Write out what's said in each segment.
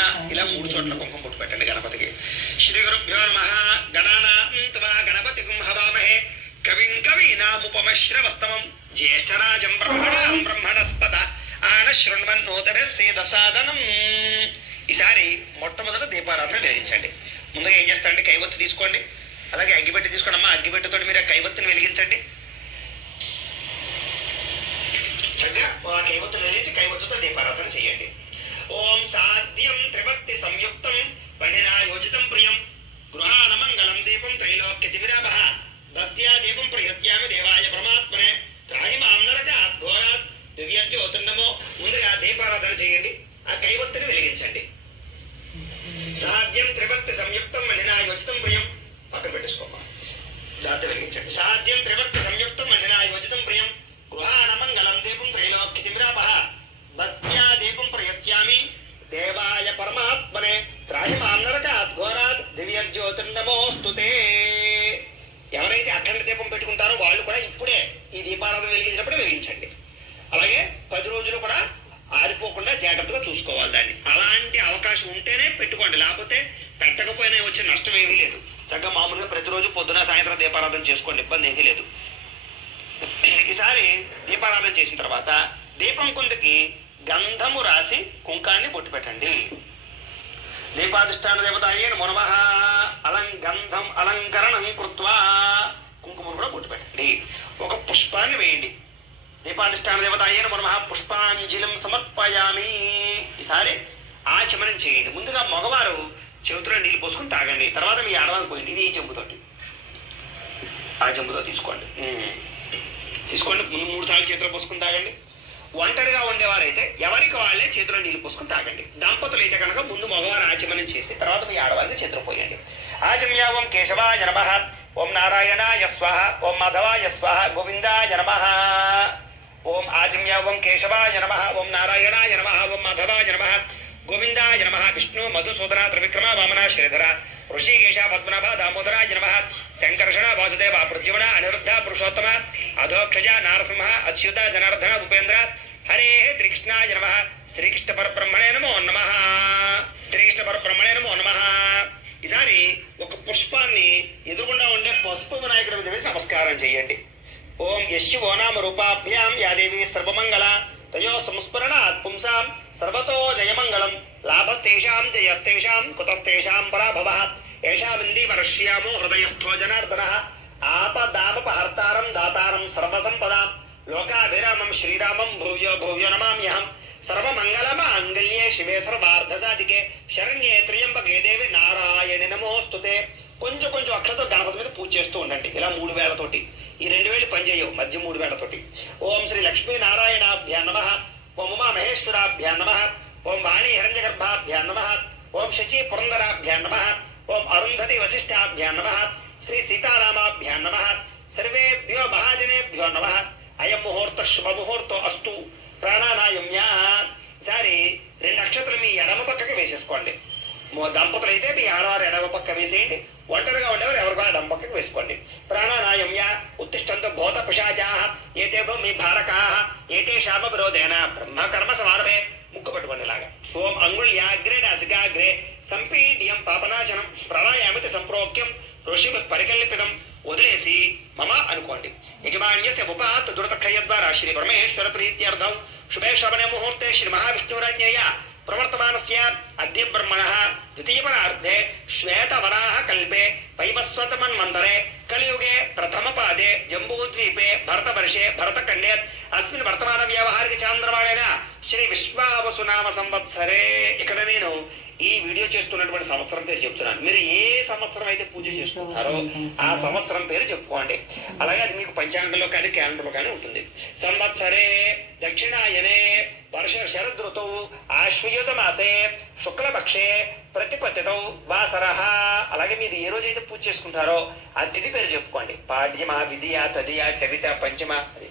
పైన ఇలా 3 చోట్ల కుంకుమ బొట్టు పెట్టండి గణపతికి. శ్రీ గురుభ్యో నమః. గణానాం త్వా గణపతిం హవామహే కవిం కవీనాముపమశ్రవస్తమం జ్యేష్ఠరాజం బ్రహ్మణాం బ్రహ్మణస్పద ఆన శృణ్వన్నోతభిస్సేదసాదనం. ఈసారి మొట్టమొదట దీపారాధన వెలిగించండి. ముందుగా ఏం చేస్తారంటే కైవత్తు తీసుకోండి, అలాగే అగ్గిపెట్టి తీసుకోండి. అమ్మ అగ్గిపెట్టితో మీరు ఆ కైవత్తుని వెలిగించండి. ఆ కైవత్తును వెలిగించి కైవత్తుతో దీపారాధన చేయండి. ఓం సాధ్యం త్రిభక్తి సంయుక్తం పండినా యోజితం ప్రియం గృహాన మంగళం దీపం త్రైలోక్యతిమిరాభః భక్త్యా దీపం ప్రయత్యామి దేవాయ పరమాత్మనే త్రాయి మాం నరకాత్ ఘోరాత్ దివ్యజ్యోతిర్నమో. ముందుగా దీపారాధన చేయండి, ఆ కైవత్తుని వెలిగించండి. సాధ్యం త్రిభక్తి సంయుక్తం పండినా యోజితం ప్రియం పక్కన పెట్టేసుకోమా, దాంతో వెలిగించండి. సాధ్యం త్రిభక్తి సంయుక్తం పండినా యోజితం ప్రియం గృహాన మంగళం దీపం త్రైలోక్యతిమిరాభః భక్త్యా దీపం ప్రయత్యామి దేవాయ పరమాత్మనే త్రాయి మాం నరకాత్ ఘోరాత్ దివ్యజ్యోతిర్నమోస్తుతే. ఎవరైతే అఖండ దీపం పెట్టుకుంటారో వాళ్ళు కూడా ఇప్పుడే ఈ దీపారాధన వెలిగించినప్పుడు వెలిగించండి. అలాగే 10 రోజులు కూడా ఆరిపోకుండా జాగ్రత్తగా చూసుకోవాలి దాన్ని. అలాంటి అవకాశం ఉంటేనే పెట్టుకోండి, లేకపోతే పెట్టకపోయినా వచ్చే నష్టం ఏమీ లేదు. చక్కగా మామూలుగా ప్రతిరోజు పొద్దున సాయంత్రం దీపారాధన చేసుకోండి, ఇబ్బంది ఏమీ లేదు. ఈసారి దీపారాధన చేసిన తర్వాత దీపం కుందికి గంధము రాసి కుంకాన్ని బొట్టు పెట్టండి. దీపాధిష్టాన దేవతాయే నమో నమః గంధం అలంకరణం కృత్వా కుంకుమను కూడా బొట్టు పెట్టండి. ఒక పుష్పాన్ని వేయండి. దీపాధిష్టాన దేవతాయే నమో నమః పుష్పాంజలిం సమర్పయామి. ఈసారి ఆచమనం చేయండి. ముందుగా మగవారు చేతిలో నీళ్ళు పోసుకుని తాగండి, తర్వాత మీ ఆడవాళ్ళకి పోయండి. ఇది ఈ చెంబుతోటి, ఆ చెంబుతో తీసుకోండి. ముందు 3 సార్లు చేతిలో పోసుకుని తాగండి. ఒంటరిగా ఉండేవారైతే ఎవరికి వాళ్ళే చేతిలో నీళ్లు పోసుకుని తాగండి. దంపతులు అయితే కనుక ముందు మగవారు ఆచమనం చేసి తర్వాత మీ ఆడవాళ్ళని చేతిలో పోయండి. ఆచమ్య ఓం కేశవాయ నమః ఓం నారాయణాయ స్వాహ ఓం మాధవాయ స్వాహ గోవిందాయ నమః. ఓం ఆచమ్య ఓం కేశవాయ నమః ఓం నారాయణాయ నమః ఓం మాధవాయ నమః గోవిందాయ నమః. విష్ణు మధుసూదన త్రివిక్రమ వామన శ్రీధర ఋషికేశ పద్మనాభ దామోదరాయ నమః. శంకర్షణ వాసుదేవ ప్రద్యుమ్న అనిరుద్ధ పురుషోత్తమ అధోక్షజ నారసింహ అచ్యుత జనార్దన ఉపేంద్ర హరే శ్రీకృష్ణాయ నమః. శ్రీకృష్ణ పరబ్రహ్మణే నమో నమః. శ్రీకృష్ణ పరబ్రహ్మణే నమో నమః. ఈసారి ఒక పుష్పాన్ని ఎదురుగుండా ఉండే పసుపు వినాయకుడి మీద వేసి నమస్కారం చేయండి. ఓం యశివో నామ రూపాభ్యాం యాదేవి సర్వమంగళ తయో సంస్మరణాత్ పుంసాం సర్వతో జయమంగళం లాభస్తేషాం జయస్తేషాం కుతస్తేషాం పరాభవః ఏషామిందీవరశ్యామో హృదయస్థో జనార్దనః ఆపదాపహర్తారం దాతారం సర్వసంపదాం లోకాభిరామం శ్రీరామం భూయో భూయో నమామ్యహం. సర్వమంగళమాంగళ్యే శివే సర్వార్థసాధికే శరణ్యే త్ర్యంబకే దేవి నారాయణి నమోస్తుతే. కొంచెం అక్షరతో గణపతి మీద పూజ చేస్తూ ఉండండి. ఇలా 3 వేళ్లతోటి, ఈ 2 వేళ్ళు పనిచేయవు, మధ్య 3 వేళ్లతోటి. ఓం శ్రీ లక్ష్మీ నారాయణాభ్యాం నమః ఓం ఉమా మహేశ్వరాభ్యాం నమః ఓం వాణి హిరణ్యగర్భాభ్యాం నమః ఓం శచీ పురందరాభ్యాం నమః ఓం అరుంధతి వశిష్ఠాభ్యాం నమః శ్రీ సీతారామాభ్యాం నమః సర్వేభ్యో మహాజనేభ్యో నమః. అయం ముహూర్త శుభ ముహూర్తో అస్తు. ప్రాణానాయమ్యా. ఈసారి 2 నక్షత్రాలు మీ ఎడమ పక్కకి వేసేసుకోండి. దంపతులు అయితే మీ ఆడవారు ఎడమ పక్క వేసేయండి, ఒంటరిగా ఉండేవారు ఎవరికో ఎడమ పక్కకి వేసుకోండి. ప్రాణానాయమ్య ఉత్తిష్టంతో భూత పిశాచాః ఏతేభో మీ భారకాః ఏతేషామ విరోధేన బ్రహ్మకర్మ సమారభే. ముక్కు పట్టుకోండి ఇలాగా. ఓం అంగుళ్యాగ్రే నాసికాగ్రే సంపీడ్యం పాపనాశనం ప్రాణాయామితి సంప్రోక్యం ఋషి పరికల్పితం. వదిలేసి మమ అనుకోండి. యజమాన్యస్య ఉపాత్ దురతక్షయ ద్వారా శ్రీ పరమేశ్వర ప్రీత్యర్థం శుభే శ్రవణ ముహూర్తే శ్రీ మహావిష్ణురాజ్ఞయ ప్రవర్తమానస్య అద్య బ్రహ్మణః ద్వితీయపరార్ధే శ్వేతవరాహ కల్పే వైవస్వతమన్వంతరే కలియుగే ప్రథమ పాదే జంబూద్వీపే భరతవర్షే భరతఖండే అస్మిన్ వర్తమాన వ్యావహారిక చాంద్రమాణేన శ్రీ విశ్వావసునామ సంవత్సరే. ఇక్కడ నేను ఈ వీడియో చేస్తున్నటువంటి సంవత్సరం పేరు చెప్తున్నాను. మీరు ఏ సంవత్సరం అయితే పూజ చేసుకుంటారో ఆ సంవత్సరం పేరు చెప్పుకోండి. అలాగే అది మీకు పంచాంగంలో కానీ క్యాలెండర్లో కానీ ఉంటుంది. సంవత్సరే దక్షిణాయనే వర్ష శరదృతౌ ఆశ్వయుజ మాసే శుక్లపక్షే ప్రతిపత్తితౌ వాసరః. అలాగే మీరు ఏ రోజైతే పూజ చేసుకుంటారో ఆ తిథి పేరు చెప్పుకోండి. పాడ్యమ విధియ తదియ చవిత పంచమ. అది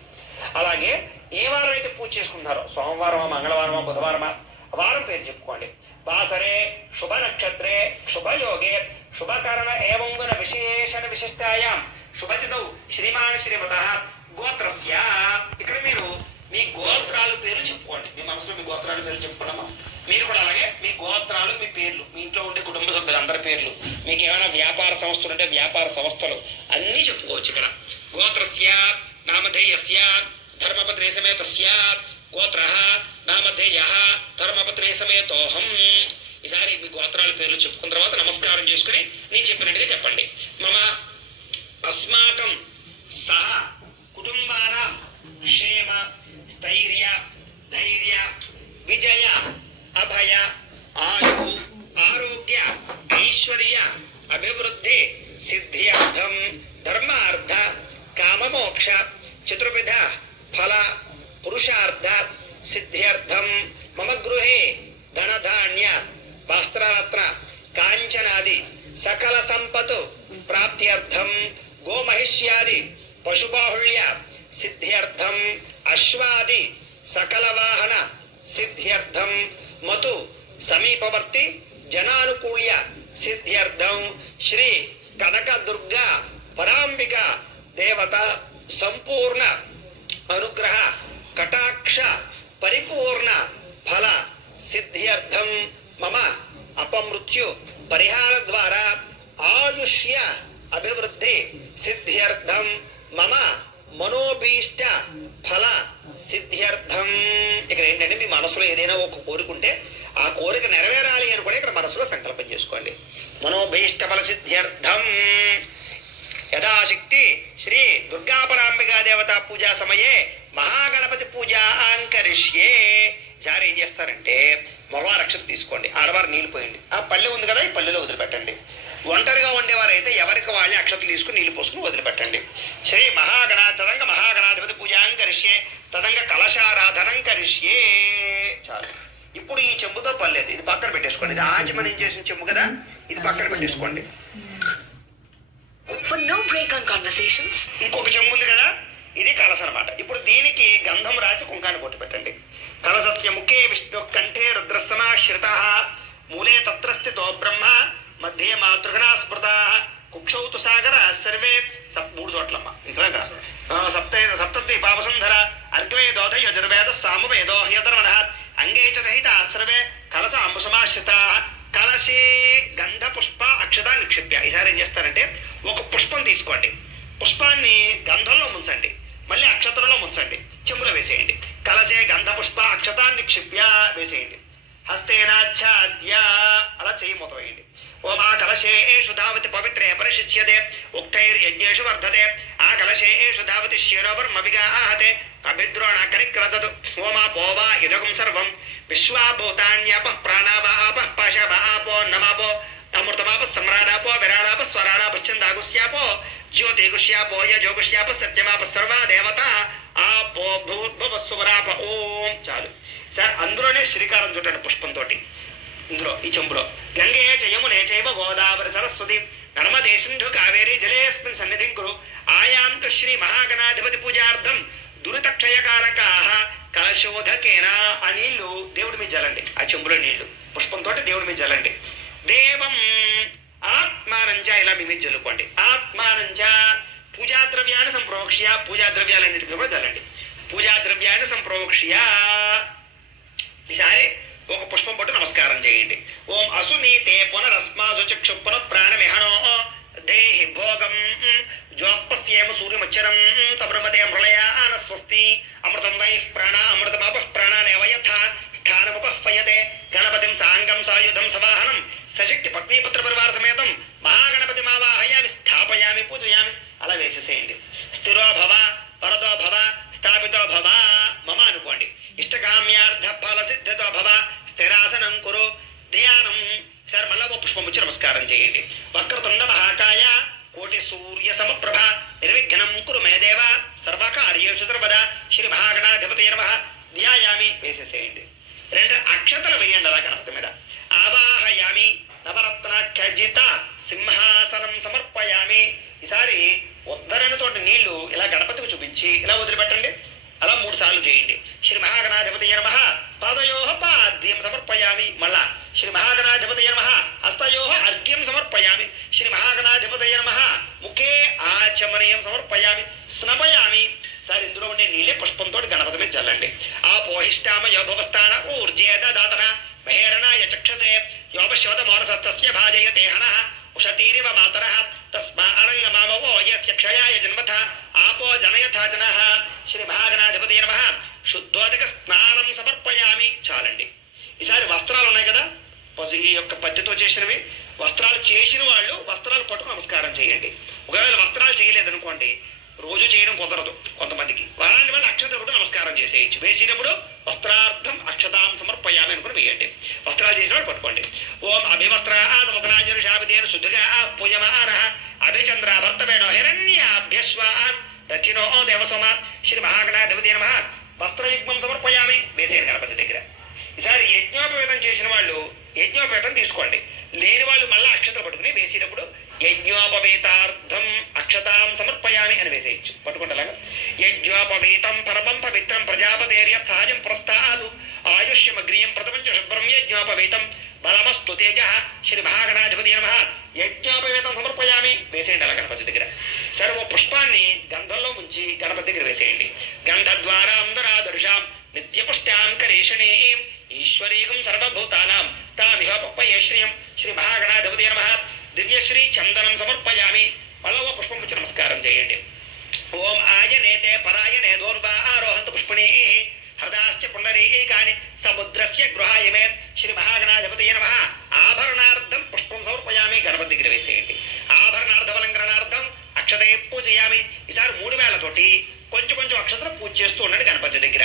అలాగే ఏ వారం అయితే పూజ చేసుకుంటారో సోమవారమా మంగళవారమా బుధవారమా వారం పేరు చెప్పుకోండి. వాసరే శుభ నక్షత్రే శుభయోగే శుభకరణ ఏవం గుణ విశేషణ విశిష్టాయాం శుభతిథౌ శ్రీమాన్ శ్రీమతః గోత్రస్య. ఇక్కడ మీరు మీ గోత్రాల పేరు చెప్పుకోండి. మీ మనసులో మీ గోత్రాల పేరు చెప్పుకోవడమా. మీరు కూడా అలాగే మీ గోత్ర గోత్రాలు, మీ పేర్లు, మీ ఇంట్లో ఉండే కుటుంబ సభ్యులందరి పేర్లు, మీకు ఏమైనా వ్యాపార సంస్థలు ఉంటే వ్యాపార సంస్థలు అన్నీ చెప్పుకోవచ్చు ఇక్కడ. గోత్రస్య నామధేయస్య ధర్మపత్ని సమేతస్య గోత్ర నామధేయ ధర్మపత్ని సమేతోహం. ఈసారి మీ గోత్రాల పేర్లు చెప్పుకున్న తర్వాత నమస్కారం చేసుకుని నేను చెప్పినట్టుగా చెప్పండి. మమ అస్మాకం సహ కుటుంబానాం క్షేమ స్థైర్య ధైర్య విజయ అభయ ఆయు ఆరోగ్య ఐశ్వర్య అభివృద్ధి సిద్ధ్యర్థం ధర్మార్థ కామమోక్ష చతుర్విధ ఫల పురుషార్థ సిద్ధ్యర్థం మమ గృహే ధనధాన్య వస్త్రరత్న కాంచనాది సకల సంపతు ప్రాప్త్యర్థం గోమహిష్యాది పశుబాహుళ్య సిద్ధ్యర్థం అశ్వాది సకల వాహన సిద్ధ్యర్థం మతు సమీపవర్తి జనానుకూల్య సిద్ధ్యర్థం శ్రీ కనక దుర్గా పరాంబిక దేవత సంపూర్ణ అనుగ్రహ కటాక్ష పరిపూర్ణ ఫల సిద్ధ్యర్థం మమ అపమృత్యు పరిహార ద్వారా ఆయుష్య అభివృద్ధి సిద్ధ్యర్థం మమ మనోభీష్ట ఫల సిద్ధ్యర్థం. ఇక్కడ ఏంటంటే మీ మనసులో ఏదైనా ఒక కోరిక ఉంటే ఆ కోరిక నెరవేరాలి అని కూడా ఇక్కడ మనసులో సంకల్పం చేసుకోండి. మనోభీష్ట ఫల సిద్ధ్యర్థం యథాశక్తి శ్రీ దుర్గాపరాంబికా దేవతా పూజా సమయే మహాగణపతి పూజా అంకరిష్యే. ఈసారి ఏం చేస్తారంటే మగవారు అక్షత తీసుకోండి, ఆడవారు నీళ్ళు పోయండి. ఆ పల్లె ఉంది కదా, ఈ పల్లెలో వదిలిపెట్టండి. ఒంటరిగా ఉండేవారైతే ఎవరికి వాళ్ళే అక్షతలు తీసుకుని నీళ్లు పోసుకుని వదిలిపెట్టండి. శ్రీ తదంగ మహాగణాధిపతి పూజాం కరిష్యే తదంగ కలశారాధనం కరిష్యే. చాలు. ఇప్పుడు ఈ చెంబుతో పర్లేదు, ఇది పక్కన పెట్టేసుకోండి. ఇది ఆచమనం చేసిన చెంబు కదా, ఇది పక్కన పెట్టేసుకోండి. ఇంకొక చెంబు ఉంది కదా, ఇది కలస అనమాట. ఇప్పుడు దీనికి గంధం రాసి కుంకాన్ని కొట్టి పెట్టండి. కలసస్య ముఖే విష్ణు కంఠే రుద్రసమాశ్రిత మూలే తత్ర స్థితో బ్రహ్మ మధ్యే మాతృగణా స్మృత కుక్షౌ తు సాగర సర్వే 3 చోట్లమ్మ ఇంకా సప్తద్వి పాపసంధర అర్గ్వే దోధ యజుర్వేద సామవేదో హ్యధర్మణ అంగే చ సహిత సర్వే కలస అంబుసమాశ్రిత. కలశే గంధ పుష్ప అక్షత నిక్షిప్య. ఈసారి ఏం చేస్తారంటే ఒక పుష్పం తీసుకోండి, పుష్పాన్ని గంధంలో ముంచండి, మళ్ళీ అక్షతలలో ముంచండి, చెంబులో వేసేయండి. కలశే గంధ పుష్ప అక్షత నిక్షిప్య వేసేయండి. హస్తేనాచ్ఛాద్య అలా చెయ్యి మూత వేయండి. ఓం ఆ కలశేషు ధావతి పవిత్రే పరిశిచ్యతే ఉక్తైర్యజ్ఞేషు వర్ధతే ఆ కలశేషు ధావతి శిరోవర్మవిగా ఆహతే అభిద్రోణకనిక్రదతు ఓమా పోవా ఇదగం సర్వం విశ్వాభూతాన్యాపః ప్రాణావాపః పాశవాపో నమాపో అమృతమాప సమ్రాడాపో విరాడాప స్వరాడాపశ్చందాగుష్యాపో జ్యోతిగుష్యాపో యజోగుష్యాప సత్యమాప సర్వా దేవత ఆపో భూద్భవస్వరాప. ఓం. చాలు సార్. అందులోనే శ్రీకారం చుట్టండి పుష్పంతో. ఇందులో ఈ చెంబులో గంగే చయమునే చైవ గోదావరి సరస్వతి నర్మదే సింధు కావేరీ జలేస్మిన్ సన్నిధిం కురు ఆయాంతు శ్రీ మహాగణాధిపతి పూజార్థం దురితక్షయకారకాః కలశోధకేన. ఆ నీళ్లు దేవుడి మీద జలండి. ఆ చెంబులో నీళ్లు పుష్పంతో దేవుడి మీద జలండి. దేవం ఆత్మానంచ ఇలా మీ మీద జల్లుకోండి. ఆత్మానంచ పూజాద్రవ్యాన్ని సంప్రోక్ష్య. పూజాద్రవ్యాలన్నిటికీ కూడా జల్లండి. పూజాద్రవ్యాన్ని సంప్రోక్ష్య. ఈసారి ఒక పుష్పం పట్టు నమస్కారం చేయండి. ఓం అసునీతే పునరస్మాసు చక్షు పునఃప్రాణమిహనో దేహి భోగం జ్వాపస్యేమ సూర్యమచ్చరం తబ్రమతే మృళయాన స్వస్తి అమృతం వై ప్రాణ అమృతమాప ప్రాణానేవ యథా స్థానముపహ్వయతే గణపతిం సాంగం సాయుధం సవాహనం సశక్తి పత్నీపుత్ర పరివార సమేతం మహాగణపతి మావాహయామి స్థాపయామి పూజయామి. అలా వేసేసేయండి. స్థిరో భవ వరదో భవ స్థాపితో భవ మమ అనుకోండి. ఇష్టకామ్యార్థ ఫల సిద్ధితో భవ స్థిరాసనం కురు ధ్యానం. సార్ మళ్ళా ఒక పుష్పం వచ్చి నమస్కారం చేయండి. వక్రతుండ మహాకాయ కోటి సూర్య సమప్రభ నిర్విఘ్నం కురు మే దేవ సర్వకార్యేషు సర్వదా శ్రీ మహాగణాధిపతయే నమః ధ్యాయామి. వేసేసేయండి. 2 అక్షతలు వేయండి అలా గణపతి మీద. ఆవాహయామి నవరత్న ఖజిత సింహాసనం సమర్పయామి. ఈసారి ఉద్ధరణతోటి నీళ్లు ఇలా గణపతికి చూపించి ఇలా వదిలిపెట్టండి. అలా 3 సార్లు చేయండి. శ్రీ మహాగణాధిపతయే నమః పాదయోః పాద్యం సమర్పయామి. మళ్ళా శ్రీ మహాగణాధిపతయే నమః హస్తయోః అర్ఘ్యం సమర్పయామి. శ్రీ మహాగణాధిపతయే నమః ముఖే ఆచమనీయం సమర్పయామి స్నపయామి. సార్ ఇందులో ఉండే నీళ్ళే పుష్పంతో గణపతి మీద చల్లండి. ఆ పోహిష్టామ యోభవస్థాన ఊర్జేద దాతన మహేరణాయ చక్షసే యోపశ్వతమోరసస్తస్య భాజయతే హనః ఉషతీరివ మాతరః తస్మా అరంగమామవో యస్య క్షయాయ జన్మథ ఆపో జనయథా జనః. శ్రీ మహాగణాధిపతి నమః. శుద్ధోదక స్నానం సమర్పయామి. చాలండి. ఈసారి వస్త్రాలు ఉన్నాయి కదా, ఈ యొక్క పద్ధతితో చేసినవి. వస్త్రాలు చేసిన వాళ్ళు వస్త్రాలు పట్టుకు నమస్కారం చేయండి. ఒకవేళ వస్త్రాలు చేయలేదనుకోండి, రోజు చేయడం కుదరదు కొంతమందికి, అలాంటి వాళ్ళు అక్షతలు కూడా నమస్కారం చేసేయచ్చు. వేసినప్పుడు వస్త్రార్థం అక్షతాం సమర్పయామి అనుకుని వేయండి. వస్త్రాలు చేసిన వాళ్ళు పట్టుకోండి. ఓం అభివస్త్రాసమసనాజరుషాభిదేన శుద్ధిగా పూయమాన అభిచంద్ర భర్తమేణో హిరణ్యాభ్యశ్వాన్ దక్షిణో దేవసోమా. శ్రీ మహాగణాధిపతి నమః. వస్త్రయుగ్మం సమర్పయామి. వేసేయండి గణపతి దగ్గర. ఈసారి యజ్ఞోపవేతం చేసిన వాళ్ళు యజ్ఞోపవేతం తీసుకోండి. లేని వాళ్ళు మళ్ళీ అక్షతలు పట్టుకుని వేసేటప్పుడు యజ్ఞోపవేతార్థం అక్షతాం సమర్పయామి అని వేసేయచ్చు. పట్టుకుంటే అలాగా. యజ్ఞోపవేతం పరమం పవిత్రం ప్రజాపతేర్య సహజం పురస్తాదు ఆయుష్యమగ్రియం ప్రథమం చ శుభ్రం యజ్ఞోపవేతం బలమస్తు తేజ. శ్రీ మహాగణాధిపతి నమః. యజ్ఞోపవేతం సమర్పయామి. వేసేయండి అలా గణపతి దగ్గర. సరే, ఓ పుష్పాన్ని గంధంలో ముంచి గణపతి దగ్గర వేసేయండి. గంధద్వారా అందరాదర్శాం నిత్యపుష్ట్యాం కరేషణే ఈశ్వరీకం సర్వభూతానాం తామిహ పప్పయే శ్రియం. శ్రీ మహాగణాధిపతి నమః. దివ్యశ్రీ చందనం సమర్పయామి. పలవ పుష్పం వచ్చి నమస్కారం చేయండి. ఓం ఆయనేతే పరాయణే దోర్వా ఆరోహంతు పుష్పణీ హృదాశ్చ పుండరీకాని సముద్రస్య గృహాయమే. శ్రీ మహాగణాధిపతి నమః. ఆభరణార్థం పుష్పం సమర్పయామి. గణపతి దగ్గర వేసేయండి. ఆభరణార్థవలంకరణార్థం అక్షతే పూజయామి. ఈసారి 3 వేలతోటి కొంచెం కొంచెం అక్షతలు పూజ చేస్తూ ఉండండి గణపతి దగ్గర.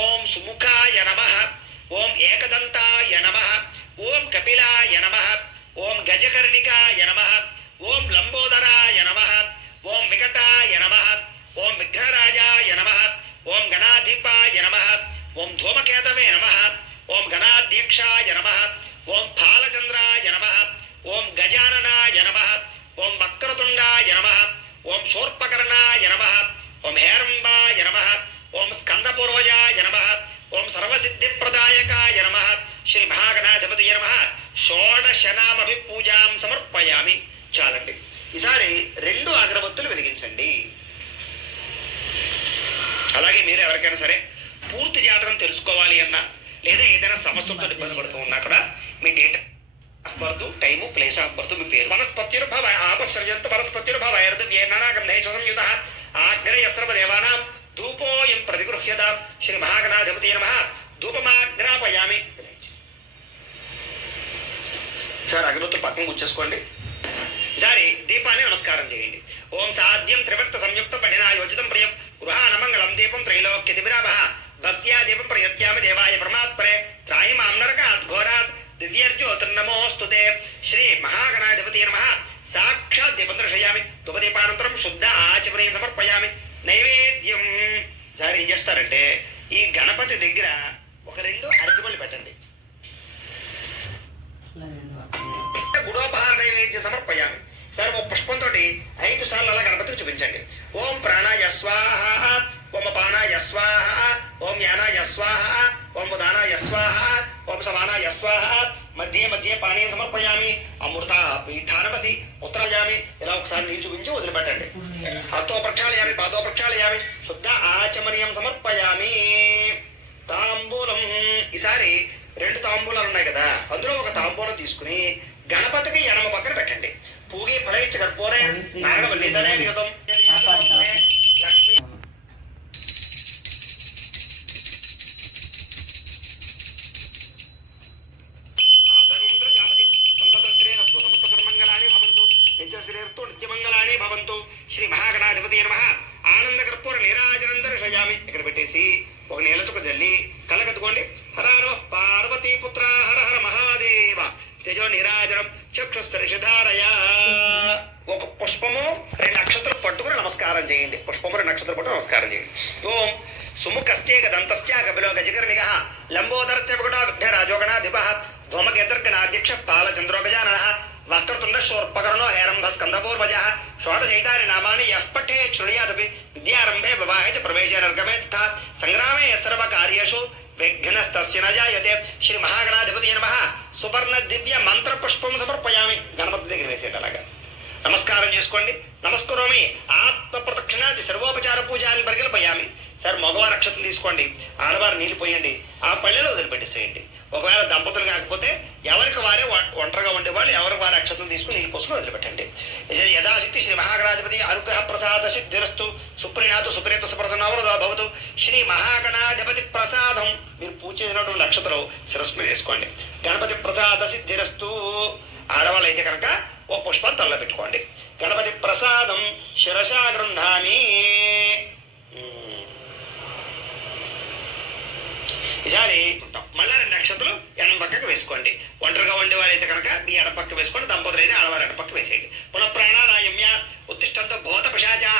ఓం సుముఖాయ నమః. ఓం ఏకదంతాయ నమః. ఓం కపిలాయ నమః. ఓం గజకర్ణికాయ నమః. ఓం లంబోదరాయ నమః. ఓం వికటాయ నమః. ఓం విఘ్నరాజాయ నమః. ఓం గణాధిపాయ నమః. ఓం ధూమకేతవే నమః. ఓం గణాధ్యక్షాయ నమః. ఓం ఫాలచంద్రాయ నమః. ఓం గజాననాయ నమః. ఓం వక్రతుండాయ నమః. ఓం శూర్పకర్ణాయ నమః. ఓం హేరంబాయ నమః. ఓం స్కందపూర్వజాయ నమః. ఓం సర్వసిద్ధిప్రదాయకాయ నమః. శ్రీ మహాగణాధిపతి నమః. షోడశనామభి పూజాం సమర్పయామి. చాలండి. ఈసారి 2 అగరబత్తులు వెలిగించండి. అలాగే మీరు ఎవరికైనా సరే పూర్తి జాతకం తెలుసుకోవాలి అన్నా, లేదా ఏదైనా సమస్యలతో ఇబ్బంది పడుతూ ఉన్నా కూడా మీ date of birth, time, place of birth, మీ పేరు. వనస్పత్యుర్భవ ఆపశ్రయంతు వనస్పత్యుర్భవ సంయుత ఆగ్రయ సర్వదేవానాం ధూపోయం ప్రతిగృహ్యత. శ్రీ మహాగణాధిపతి నమః. ధూపమాగ్రాపయామి. సార్ అగరబత్తులు పక్కన కూర్చేసుకోండి. ఈసారి దీపాన్ని నమస్కారం చేయండి. ఓం సాధ్యం త్రివర్త సంయుక్త పఠినాయోజితం ప్రియం గృహానమంగళం దీపం త్రైలోక్యతివిరాభః భక్త్యా దీపం ప్రయత్యామి దేవాయ పరమాత్మనే త్రాహిమాం నరకాత్ ఘోరాత్ దివ్యర్జ్యోతిర్నమోస్తుతే. శ్రీ మహాగణాధిపతి నమః. సాక్షాత్ దీపం దర్శయామి. ధూపదీపానంతరం శుద్ధ ఆచమనీయం సమర్పయామి. నైవేద్యం. సార్ ఏం చేస్తారంటే ఈ గణపతి దగ్గర ఒక 2 అరటిపళ్ళు పెట్టండి. గుడోపహార నైవేద్యం సమర్పయామి. సరే, ఓ పుష్పంతో 5 సార్లు అలా గణపతికి చూపించండి. ఓం ప్రాణాయ స్వాహ. ఓం అపానాయ స్వాహ. ఓం యానాయ స్వాహ. ఓం ఉదానాయ స్వాహ. ఓం సమానాయ స్వాహ. మధ్య మధ్య పానీయం సమర్పయామి. అమృత పీఠానమసి ఉత్తరయామి. ఇలా ఒకసారి నీళ్ళు చూపించి వదిలిపెట్టండి. హస్తో ప్రక్షాళయామి. పాదో ప్రక్షాళయామి. శుద్ధ ఆచమనీయం సమర్పయామి. తాంబూలం. ఈసారి 2 తాంబూలాలు ఉన్నాయి కదా, అందులో ఒక తాంబూలం తీసుకుని గణపతికి ఎడమ పక్కన పెట్టండి. పూగి ఫలయిచ్చ కర్పూరే నాగవల్లిదనే విగతం లక్ష్మి. నిత్యమంగళాని భవంతు. శ్రీ మహాగణాధిపతి నమః. ఆనంద కర్పూర నీరాజనం దర్శయామి. ఇక్కడ పెట్టేసి ఒక నీలచుక జల్లి కళ్ళకద్దుకోండి. హరారో పార్వతీ పుత్ర హర హర మహాదేవ తేజో నీరాజనం చక్షుస్తరిషధారయ. ఒక పుష్పము 2 అక్షతలు పట్టుకుని నమస్కారం చేయండి. పుష్పము 2 అక్షతలు పట్టుకుని నమస్కారం చేయండి. ఓం సుముఖశ్చేక దంతశ్చ కపిలో గజకర్ణికః లంబోదరశ్చ వికటో విఘ్నరాజో గణాధిపః ధూమకేతర్గణాధ్యక్ష తాళచంద్రో గజాననః వక్రతుండ శూర్పకర్ణో హేరంభ స్కందపూర్వజః షోడశైతాని నామాని యః పఠేత్ శృణుయాదపి విద్యారంభే వివాహే చ ప్రవేశే నర్గమే తథా సంగ్రామే సర్వకార్యేషు విఘ్నస్తస్య న జాయతే. శ్రీ మహాగణాధిపతి నమః. సువర్ణ దివ్య మంత్ర పుష్పం సమర్పయామి. గణపతి దగ్గర వేసేయండి. అలాగా నమస్కారం చేసుకోండి. నమస్కరోమి. ఆత్మ ప్రదక్షిణాది సర్వోపచార పూజాన్ని పరికల్పయామి. సార్ మగవారు అక్షతలు తీసుకోండి, ఆడవారు నీళ్ళు పోయండి, ఆ పళ్ళెలో వదిలిపెట్టేసేయండి. ఒకవేళ దంపతులు కాకపోతే ఎవరికి వారే ఒంటరిగా ఉండేవాళ్ళు ఎవరికి వారి అక్షతలు తీసుకుని నీళ్ళు పోసుకుని వదిలిపెట్టండి. యథాశక్తి శ్రీ మహాగణాధిపతి అనుగ్రహ ప్రసాద సిద్ధిరస్తు సుప్రీనాథు సుప్రీత సుప్రసన్నవరదా భవతు శ్రీ మహాగణాధిపతి ప్రసాదం. మీరు పూజ చేసినటువంటి నక్షత్రం శిరస్సు మీద వేసుకోండి. గణపతి ప్రసాద సిద్ధిరస్తు. ఆడవాళ్ళు అయితే కనుక ఓ పుష్పం తల్ల పెట్టుకోండి. గణపతి ప్రసాదం శిరసా గృహామి. ఈసారి మళ్ళా 2 నక్షత్రాలు ఎడం పక్కకు వేసుకోండి. ఒంటరిగా ఉండేవారు అయితే కనుక మీ ఎడం పక్క వేసుకోండి. దంపతులు అయితే ఆడవారు ఎడం పక్క వేసేయండి. పునః ప్రాణాయామ్య ఉత్తిష్టంతో భూత పిశాచా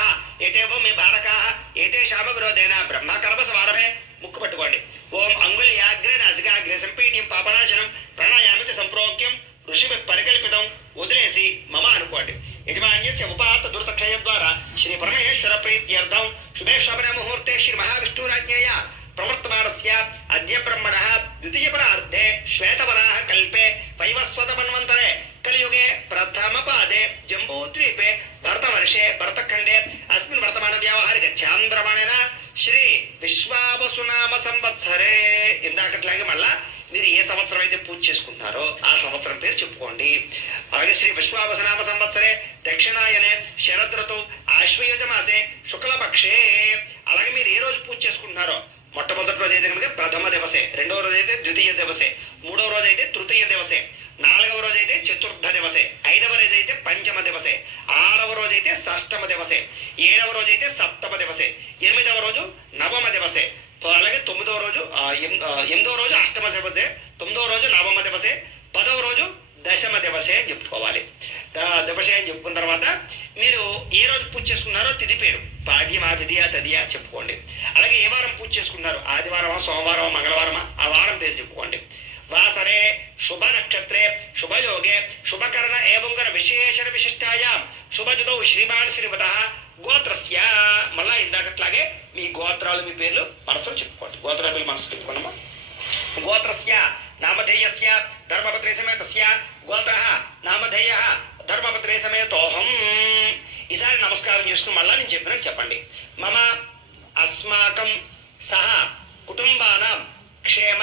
ఏటేవో మీ బాలకా ఏటే శామ విరోధేన బ్రహ్మకర్మ సమారభే. ముక్కు పట్టుకోండి. ఓం అంగుళయాగ్రే నాసికాగ్రే సంపీడ్యం పాపనాశనం ప్రాణాయామిక సంప్రోక్యం ఋషి పరికల్పితం. వదిలేసి మమ అనుకోండి. యజమాన్యస్య ఉపాత దురతక్షయ ద్వారా శ్రీ పరమేశ్వర ప్రీత్యర్థం శుభే శోభన ముహూర్తే శ్రీ మహావిష్ణురాజ్ఞేయ ప్రవర్తమానస్య అద్య బ్రహ్మణః ద్వితీయ పరార్ధే శ్వేతవరాహ కల్పే వైవస్వత మన్వంతరే కలియుగే ప్రథమ పాదే జంబూద్వీపే భరతవర్షే భరతఖండే అస్మిన్ వర్తమాన వ్యావహారిక చాంద్రమాణేన శ్రీ విశ్వావసునామ సంవత్సరే. ఇందాకట్లాగే మళ్ళా మీరు ఏ సంవత్సరం అయితే పూజ చేసుకుంటున్నారో ఆ సంవత్సరం పేరు చెప్పుకోండి. అలాగే శ్రీ విశ్వావసనామ సంవత్సరే దక్షిణాయనే శరదృతు ఆశ్వయుజ మాసే శుక్లపక్షే. అలాగే మీరు ఏ రోజు పూజ చేసుకుంటున్నారో మొట్టమొదటి రోజు అయితే కనుక ప్రథమ దివసే, రెండవ రోజు అయితే ద్వితీయ దివసే, మూడవ రోజు అయితే తృతీయ దివసే, నాలుగవ రోజు అయితే చతుర్థ దివసే, ఐదవ రోజు అయితే పంచమ దివసే, ఆరవ రోజు అయితే షష్టమ దివసే, ఏడవ రోజు అయితే సప్తమ దివసే, ఎనిమిదవ రోజు నవమ దివసే, అలాగే తొమ్మిదవ రోజు ఎనిమిదవ రోజు అష్టమ దివసే, తొమ్మిదవ రోజు నవమ దివసే, 10వ రోజు దశమ దివసే అని చెప్పుకోవాలి. దివసే అని చెప్పుకున్న తర్వాత మీరు ఏ రోజు పూజ చేసుకున్నారో తిథి పేరు పాడ్యమా విధియా తదియా చెప్పుకోండి. అలాగే ఏ వారం పూజ చేసుకున్నారు, ఆదివారమా సోమవారమా మంగళవారమా ఆ వారం పేరు చెప్పుకోండి. వాసరే శుభ నక్షత్రే శుభయోగే శుభకరణ ఏవంగర విశేషణ విశిష్టాయాం శుభజుతౌ శ్రీమాన్ శ్రీమత గోత్రస్య. మళ్ళా ఇందాకట్లాగే మీ గోత్రాలు మీ పేర్లు మనసులో చెప్పుకోండి. గోత్రాల పేర్లు మనసు చెప్పుకున్నామా. గోత్రస్య నామధేయస్య ధర్మపత్రే సమేతస్య గోత్రః నామధేయః ధర్మపత్రే సమేతోహం. ఈసారి నమస్కారం చేసుకుని మళ్ళా నేను చెప్పినట్టు చెప్పండి. మమ అస్మాకం సహ కుటుంబానాం క్షేమ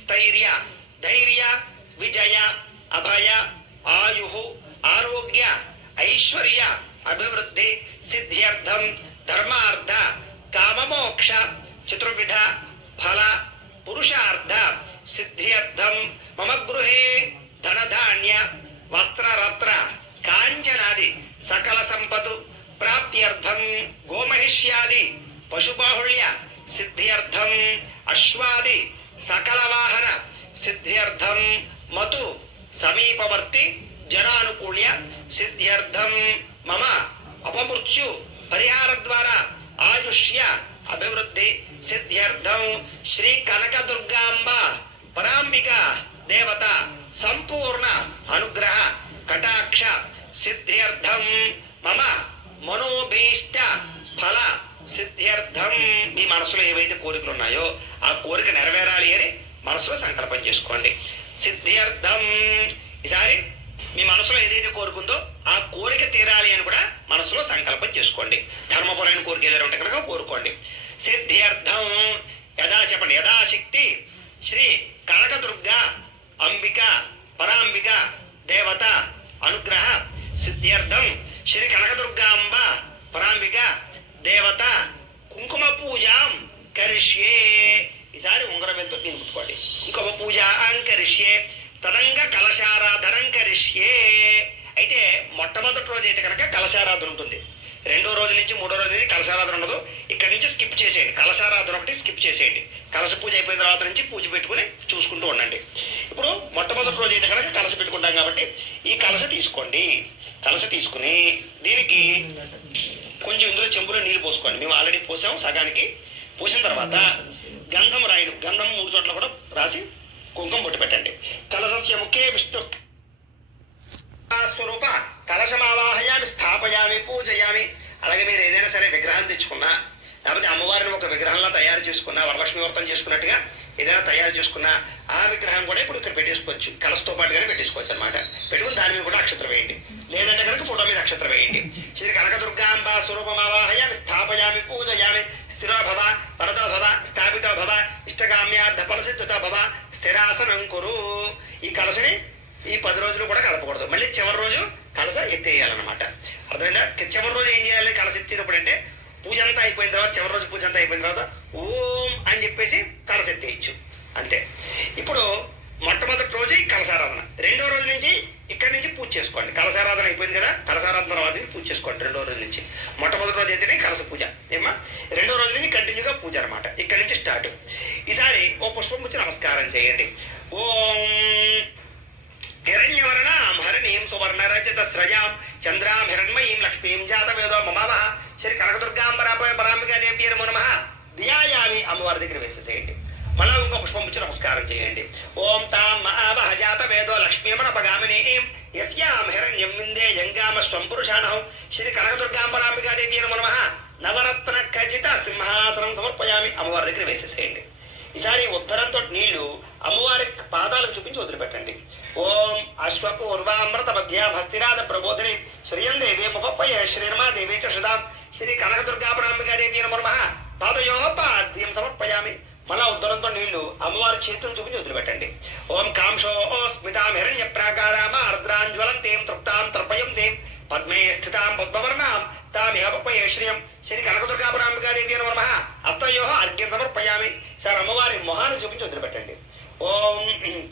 స్థైర్య ధైర్య విజయ అభయ ఆయుః ఆరోగ్య ఐశ్వర్య అభివృద్ధి సిద్ధ్యర్థం ధర్మార్థ కామమోక్ష చతుర్విధ ఫల పురుషార్థ సిద్ధ్యర్థం మమ గృహే ధనధాన్య వస్త్రరత్న కాంచనాది సకల సంపతు ప్రాప్త్యర్థం గోమహిష్యాది పశుబాహుళ్య సిద్ధ్యర్థం అశ్వాది సకల వాహన సిద్ధ్యర్థం మతు సమీపవర్తి జనానుకూల్య సిద్ధ్యర్థం మమ అపమృత్యు పరిహార ద్వారా ఆయుష్య అభివృద్ధి సిద్ధ్యర్థం శ్రీ కనకదుర్గాంబ పరాంబిక దేవత సంపూర్ణ అనుగ్రహ కటాక్ష సిద్ధ్యర్థం మమ మనోభీష్ట ఫల సిద్ధ్యర్థం. మీ మనసులో ఏవైతే కోరికలు ఉన్నాయో ఆ కోరిక నెరవేరాలి అని మనసులో సంకల్పం చేసుకోండి. సిద్ధ్యర్థం. ఈసారి మీ మనసులో ఏదైతే కోరుకుందో ఆ కోరిక తీరాలి అని కూడా మనసులో సంకల్పం చేసుకోండి. ధర్మపరమైన కోరిక ఏదైనా ఉంటే కనుక కోరుకోండి. సిద్ధ్యర్థం యథా చెప్పండి. యథాశక్తి శ్రీ కనకదుర్గ అంబిక పరాంబిక దేవత అనుగ్రహ సిద్ధ్యర్థం శ్రీ కనకదుర్గాంబ పరాంబిక దేవత కుంకుమ పూజాం కరిష్యే. ఈసారి ఉంగరం ఎంతో నేను గుర్తుకోండి. కుంకుమ పూజ కరిష్యే తదంగ కలశారాధనం కరిష్యే. అయితే మొట్టమొదటి రోజు అయితే కనుక కలశారాధన ఉంటుంది. రెండో రోజు నుంచి మూడో రోజు నుంచి కలశారాధన ఉండదు. ఇక్కడ నుంచి స్కిప్ చేసేయండి. కలశారాధన ఒకటి స్కిప్ చేసేయండి. కలశ పూజ అయిపోయిన తర్వాత నుంచి పూజ పెట్టుకుని చూసుకుంటూ ఉండండి. ఇప్పుడు మొట్టమొదటి రోజు అయితే కనుక కలశ పెట్టుకుంటాం కాబట్టి ఈ కలశ తీసుకోండి. కలశ తీసుకుని దీనికి కొంచెం ఇందులో చెంబులో నీళ్ళు పోసుకోండి. మేము ఆల్రెడీ పోసాం సగానికి. పోసిన తర్వాత గంధం రాయడు. గంధం 3 చోట్ల కూడా రాసి కుంకుమ బొట్టు పెట్టండి. కలశస్య ముఖ్య విష్ణు స్వరూప కలశమావాహయామి స్థాపయామి పూజయామి. అలాగే మీరు ఏదైనా సరే విగ్రహం తెచ్చుకున్నా లేకపోతే అమ్మవారిని ఒక విగ్రహంలో తయారు చేసుకున్నా వరలక్ష్మి వ్రతం చేసుకున్నట్టుగా ఏదైనా తయారు చేసుకున్న ఆ విగ్రహం కూడా ఇప్పుడు ఇక్కడ పెట్టేసుకోవచ్చు, కలసతో పాటుగానే పెట్టేసుకోవచ్చు అనమాట. పెట్టుకుని దాని మీద కూడా అక్షత్రం వేయండి, లేదంటే కనుక ఫోటో మీద అక్షత్రం వేయండి. శ్రీ కనకదుర్గాంబ స్వరూపమావాహయామి స్థాపయామి పూజయామి స్థిరో భవ పరదో భవ స్థాపితో భవ ఇష్టకామ్యార్థ ఫలసిద్ధుతో భవ స్థిరాసనం కురు. ఈ కలసని ఈ 10 రోజులు కూడా కలపకూడదు, మళ్ళీ చివరి రోజు కలస ఎత్తేయాలన్నమాట. అర్థమైందా? చివరి రోజు ఏం చేయాలి? కలస ఎత్తేటప్పుడు అంటే పూజ అంతా అయిపోయిన తర్వాత, చివరి రోజు పూజ అంతా అయిపోయిన తర్వాత ఓం అని చెప్పేసి కలస ఎత్తేయచ్చు, అంతే. ఇప్పుడు మొట్టమొదటి రోజు ఈ కలసారాధన, రెండో రోజు నుంచి ఇక్కడి నుంచి పూజ చేసుకోండి. కలసారాధన అయిపోయింది కదా, కలసారాధన తర్వాత పూజ చేసుకోండి రెండో రోజు నుంచి. మొట్టమొదటి రోజు అయితేనే కలస పూజ ఏమా, రెండో రోజు నుంచి కంటిన్యూగా పూజ అనమాట. ఇక్కడి నుంచి స్టార్ట్. ఈసారి ఓ పుష్పం వచ్చి నమస్కారం చేయండి. ఓం హిరణ్యవర్ణాం హరణీం సువర్ణరజత స్రజాం చంద్రాం హిరణ్మయీం లక్ష్మీం జాతవేదో మమావహ శ్రీ కనకదుర్గాంబరాంబికా దేవి నమో నమః ధ్యాయామి. అమ్మవారి దగ్గర వేసేసేయండి. మళ్ళా ఇంకో పుష్పం వచ్చి నమస్కారం చేయండి. ఓం తాం మహావహ జాతవేదో లక్ష్మీమనపగామినీం యస్యాం హిరణ్యం విందే యంగామ స్వం పురుషాణం శ్రీ కనకదుర్గాంబరాంబికా దేవి నమో నమః నవరత్న ఖచిత సింహాసనం సమర్పయామి. అమ్మవారి దగ్గర వేసేసేయండి. ఈసారి ఉత్తరంతో నీళ్లు అమ్మవారి పాదాలకు చూపించి వదిలిపెట్టండి. ఓం అశ్వపూర్వామృత మధ్యాం హస్తిరాద ప్రబోధిని శ్రీయం దేవి ముఫప్పయ శ్రీర్మా దేవి చ సుధాం శ్రీ కనకదుర్గాంబికా దేవి నమో నమః పాదయో పాద్యం సమర్పయామి. మళ్ళా ఉత్తరంతో నీళ్లు అమ్మవారి చేతులను చూపించి వదిలిపెట్టండి. ఓం కాంక్షో స్మితాం హిరణ్య ప్రాకారామ ఆర్ద్రాంజ్వలంతేం తృప్తాం తర్పయంతేం పద్మే స్థితాం పద్మవర్ణాం తామిహపప్పయ శ్రియం శ్రీ కనకదుర్గాంబికా దేవి నమో నమః హస్తయో అర్ఘ్యం సమర్పయామి. సార్ అమ్మవారి మొహాన్ని చూపించి వదిలిపెట్టండి. ఓం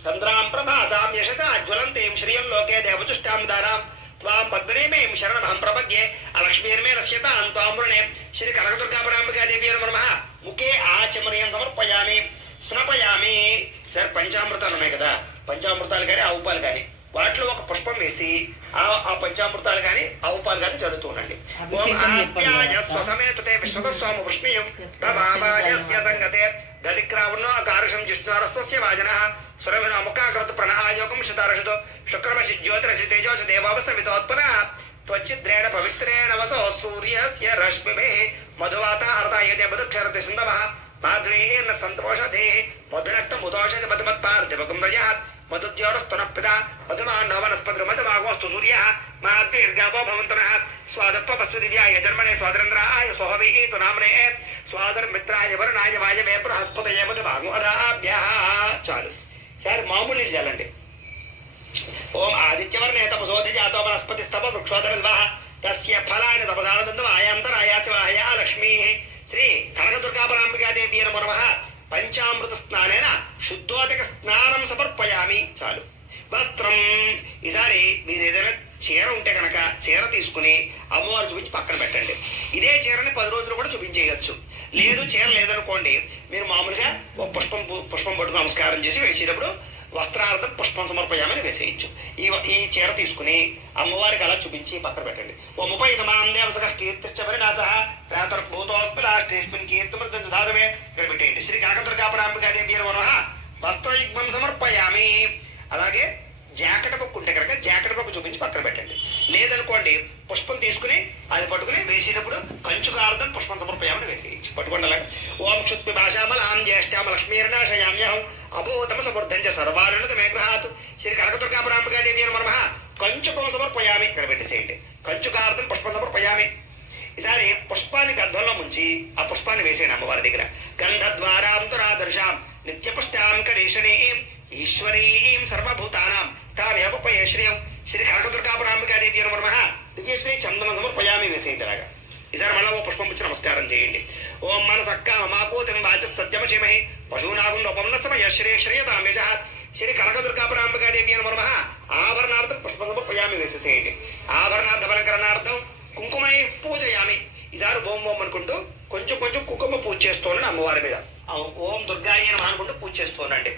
చంద్రాం ప్రభాసాం యశసా జ్వలంతేం శ్రియం లోకే దేవచుష్టాం దారాం త్వాం పద్మనేమేం శరణమహం ప్రపద్యే అలక్ష్మీర్మే రస్యతాం త్వాం వృణే శ్రీ కనకదుర్గాంబికా దేవి నమో నమః ముఖే ఆచమనీయం సమర్పయామి స్నపయామి. సార్ పంచామృతాలు ఉన్నాయి కదా, పంచామృతాలు కానీ ఆవు పాలు కానీ వాటిలో ఒక పుష్పం వేసి ఆ పంచామృతాలు కానీ ఆవు పాలు కానీ చదువుతూ ఉండండి. ఓం ఆప్యాయ స్వసమేతుతే విశ్వతస్వామ వృష్ణీయం భవామాయస్య సంగతే దదిక్రావణో అకారుషం జిష్ణురస్వస్య వాజనః సురభిన ముఖాకృత ప్రణాయోగం శతారషతో శుక్రమసి జ్యోతిరసి తేజోసి దేవావస్థమితోత్పన్న త్వచ్చిద్రేణ పవిత్రేణ వసో సూర్యస్య రశ్మిభిః మధువాతాహరతాయతే మధుక్షరతి సింధవః మాధ్వేర్న సంతోషధేః మధునక్తం ఉదోషతి మధుమత్పార్థివకం రజః మధుద్యోరస్తునః పితా మధుమాన్నో వనస్పతిర్ మధుమాగోస్తు సూర్యః మాద్భిర్గావో భవంతునః స్వాదత్వపస్సు దివ్యాయ జన్మనే స్వాదరేంద్రాయ సోహవీతు నామ్నే స్వాదర్మిత్రాయ వరుణాయ వాయవే బృహస్పతయే మధుమాగోదాభ్యః. చాలు సార్ మామూలు నీళ్ళు చాలండి. ఓం ఆదిత్యవర్ణే తపసోధి జాతో వనస్పతి స్తవ వృక్షోదమిల్వః తస్య ఫలాని తపసానందమాయాంతరాయాచవాహయా లక్ష్మీః శ్రీ కనకదుర్గాంబికా దేవి నమో నమః పంచామృత స్నానేన శుద్ధోదక స్నానం సమర్పయామి. చాలు. వస్త్రం ఈసారి మీరు ఏదైనా చీర ఉంటే కనుక చీర తీసుకుని అమ్మవారు చూపించి పక్కన పెట్టండి. ఇదే చీరని 10 రోజులు కూడా చూపించేయచ్చు. లేదు చీర లేదనుకోండి, మీరు మామూలుగా పుష్పం పట్టుకు నమస్కారం చేసి వేసేటప్పుడు వస్త్రార్థం పుష్పం సమర్పయామని వేసేయచ్చు. ఈ చీర తీసుకుని అమ్మవారికి అలా చూపించి పక్కన పెట్టండి. ఓ 30 దేవస కీర్తిశ్చ పరినాశః ప్రాతర్భూతోస్మి లాస్టేస్మిన్ కీర్తిమృతం దాదమే ఇక్కడ పెట్టేయండి. శ్రీ కనకదుర్గాంబికా దేవి నమో నమః వస్త్రయుగ్మం సమర్పయామి. అలాగే జాకెట్ బుక్ ఉంటే కనుక జాకెట్ బుక్ చూపించి పక్కన పెట్టండి. లేదనుకోండి పుష్పం తీసుకుని అది పట్టుకుని వేసేటప్పుడు కంచుకార్థం పుష్పం సమర్పయామని వేసేయచ్చు. పట్టుకోండి అలాగే. ఓం క్షుత్పి భాషామలాం జ్యేష్ఠామ లక్ష్మీర్నాశయామ్యహం అభూతమ సమర్థం చ సర్వారుణత మే గృహాత్ శ్రీ కనకదుర్గాంబికా దేవి నమో నమః కంచుకం సమర్పయామి ఇక్కడ పెట్టేసేయండి. కంచుకార్థం పుష్పం సమర్పయామి. ఈసారి పుష్పాన్ని గంధంలో ముంచి ఆ పుష్పాన్ని వేసేయండి అమ్మవారి దగ్గర. గంధద్వారాంతరాదర్శాం నిత్యపుష్టాం కరీషణీం ఈశ్వరీం సర్వభూతానాం తామిహపప్పయ శ్రియం శ్రీ కనకదుర్గాంబికా దేవి నమో నమః దివ్యశ్రీ చందనం సమర్పయామి వేసేయండి అలాగా. ఈసారి మళ్ళా ఓ పుష్పం వచ్చి నమస్కారం చేయండి. ఓం మనసక్క మమాకూతిం వాచ సత్యమశిమహి పశూనాగుం నోపమ్న సమయ శ్రీ శ్రేయతామ్యజ శ్రీ కనకదుర్గాంబికా దేవి నమో నమః ఆభరణార్థం పుష్పం సమర్పయామి వేసేసేయండి. ఆభరణార్థమలంకరణార్థం కుంకుమై పూజయామి. ఈసారి ఓం ఓం అనుకుంటూ కొంచెం కొంచెం కుంకుమ పూజ చేస్తూనండి అమ్మవారి మీద. ఓం దుర్గాయే నమః అనుకుంటూ పూజ చేస్తూనండి.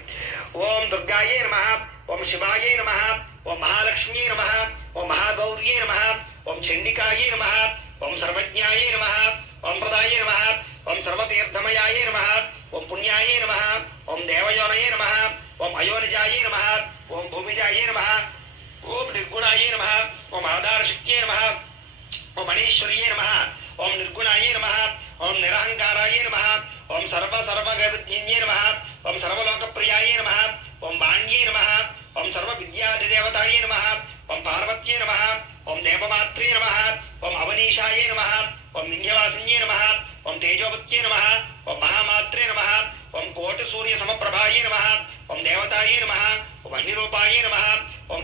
ఓం దుర్గాయే నమః, ఓం శివాయే నమః, ఓం మహాలక్ష్మీ నమః, ఓం మహాగౌర్యే నమః, ఓం చండికాయే నమః, ఓం సర్వజ్ఞాయే నమః, ఓం ప్రదాయే నమః, ఓం సర్వతీర్థమయాయే నమః, ఓం పుణ్యాయే నమః, ఓం దేవయోనయే నమః, ఓం అయోనిజాయే నమః, ఓం భూమిజాయే నమః, ఓం నిర్గుణాయే నమః, ఓం ఆధారశక్త్యే నమః, ఓం మనీశ్వర్యే నమః, ఓం నిర్గుణాయ నమః ఓం నిరహంకారాయ నమః ఓం సర్వసర్వగవిద్యే నమః ఓం సర్వలోకప్రియాయ నమః ఓం వాణ్యే నమః ఓం సర్వవిద్యాధిదేవతాయ నమః ఓం పార్వత్యే నమః ఓం దేవమాత్రే నమః ఓం అవనీశాయ నమః ఓం వింధ్యవాసిన్యే నమః ఓం తేజోవత్యే నమః ఓం మహామాత్రే నమః ఓం కోటి సూర్య సమప్రభాయే నమః ఓం దేవతాయే నమః ఓం అగ్నిరూపాయే నమః ఓం